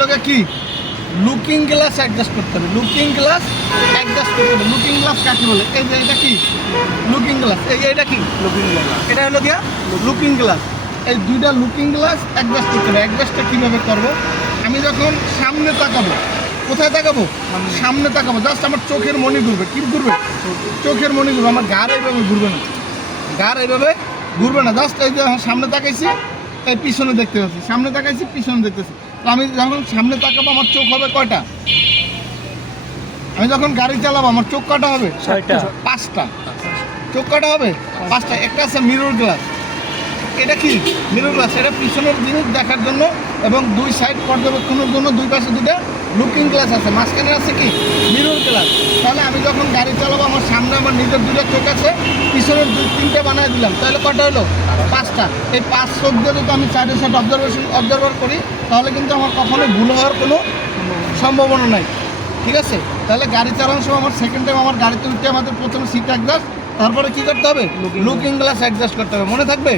হলো গিয়ে কি? লুকিং গ্লাস অ্যাডজাস্ট করতে হবে। লুকিং গ্লাস অ্যাডজাস্ট করতে হবে। লুকিং গ্লাস কাকে বলে? এই যে এটা কি? লুকিং গ্লাস এই এটা কি? লুকিং গ্লাস এটা হলো গিয়া লুকিং গ্লাস এই দুইটা লুকিং গ্লাস অ্যাডজাস্ট করতে হবে। অ্যাডজাস্টটা কীভাবে করব? আমি যখন সামনে তাকাবো কোথায় তাকাবো? সামনে। তাকাবো। জাস্ট আমার চোখের মনি ঘুরবে। কি ঘুরবে? চোখের মনি ঘুরবে। আমার গাড় এইভাবে ঘুরবে না। গাড় এইভাবে ঘুরবে না। জাস্ট এই যে সামনে তাকাইছি এই পিছনে দেখতে পাচ্ছি। সামনে তাকাইছি পিছনে দেখতেছি। আমি যখন সামনে তাকাবো আমার চোখ হবে কয়টা? আমি যখন গাড়ি চালাবো আমার চোখ কয়টা হবে? পাঁচটা। চোখ কটা হবে? পাঁচটা। একটা আছে মিরর গ্লাস এটা কি? মিরর গ্লাস এটা পিছনের জিনিস দেখার জন্য এবং দুই সাইড পর্যবেক্ষণের জন্য দুই পাশে দুটো লুকিং গ্লাস আছে। মাঝখানে আছে কি? মিরর গ্লাস তাহলে যখন গাড়ি চালাবো আমার সামনে আমার নিজের দুটো চোখ আছে পিছনের দুই তিনটে বানায় দিলাম। তাহলে কটা হলো? পাঁচটা। এই পাঁচ চোখ দিয়ে যদি আমি চারের সাইড অবজারভেশন অবজারভার করি তাহলে কিন্তু আমার কখনো ভুল হওয়ার কোনো সম্ভাবনা নাই। ঠিক আছে? তাহলে গাড়ি চালানোর সময় আমার সেকেন্ড টাইম আমার গাড়িতে উঠতে আমাদের প্রথমে সিট অ্যাডজাস্ট তারপরে কী করতে হবে? লুকিং গ্লাস অ্যাডজাস্ট করতে হবে। মনে থাকবে?